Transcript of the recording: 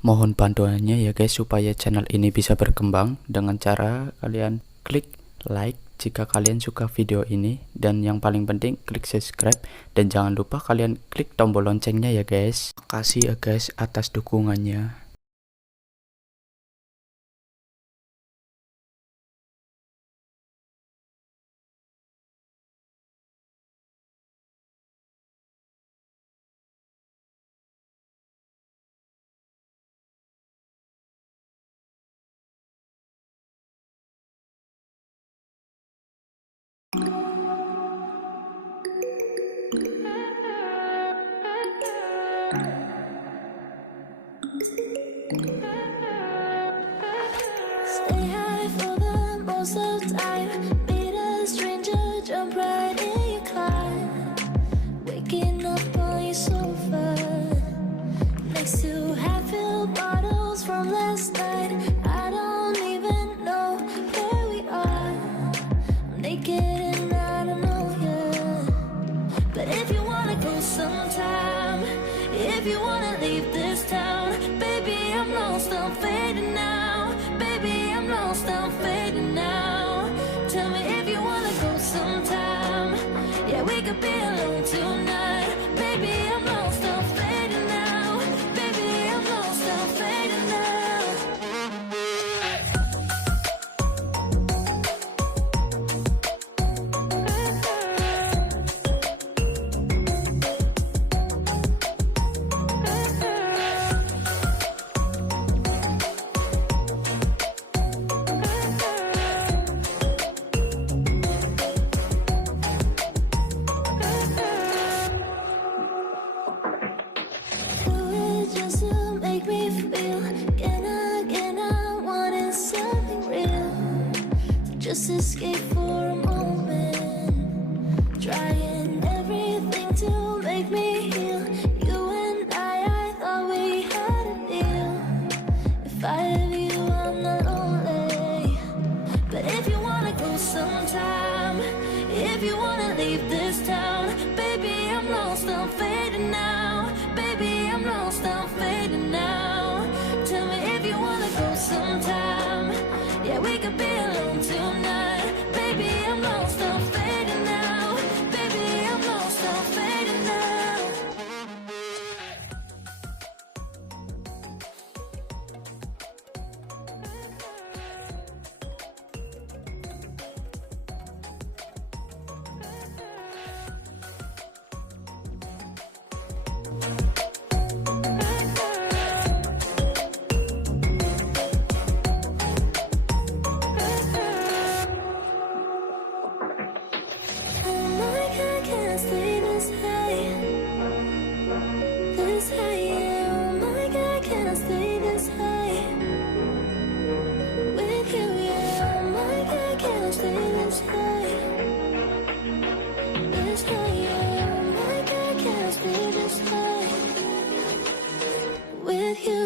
Mohon bantuannya ya guys supaya channel ini bisa berkembang dengan cara kalian klik like jika kalian suka video ini, dan yang paling penting klik subscribe, dan jangan lupa kalian klik tombol loncengnya ya guys. Makasih ya guys atas dukungannya. Stay high for the most of time. Meet a stranger, jump right in your car. Waking up on your sofa next to half-filled bottles from last night. I don't even know where we are. I'm naked and I don't know you. But if you wanna go sometime, if you wanna leave this town, baby, I'm lost, I'm fading now. Baby, I'm lost, I'm fading now. Tell me if you wanna go sometime. Yeah, we could be alone tonight. Baby, I'm lost, I'm fading now. Baby, I'm lost, I'm fading now. Do it just to make me feel. Can I wanted something real to just escape for a moment. Trying everything to make me heal. You and I thought we had a deal. If I have you, I'm not lonely. But if you wanna go sometime, if you wanna leave this town, baby, I'm lost, I'm fading now. Baby, I'm lost, I'm fading now. Tell me if you wanna go sometime. Yeah, we could be alone tonight. Baby, I'm lost, I'm fading now. Baby, I'm lost, I'm fading now. Oh my God, can't stay this high. This high, yeah. Oh my God, can't stay this high. With you, yeah. Oh my God, can't stay this high. This high, yeah. Oh my God, can't stay this high. With you,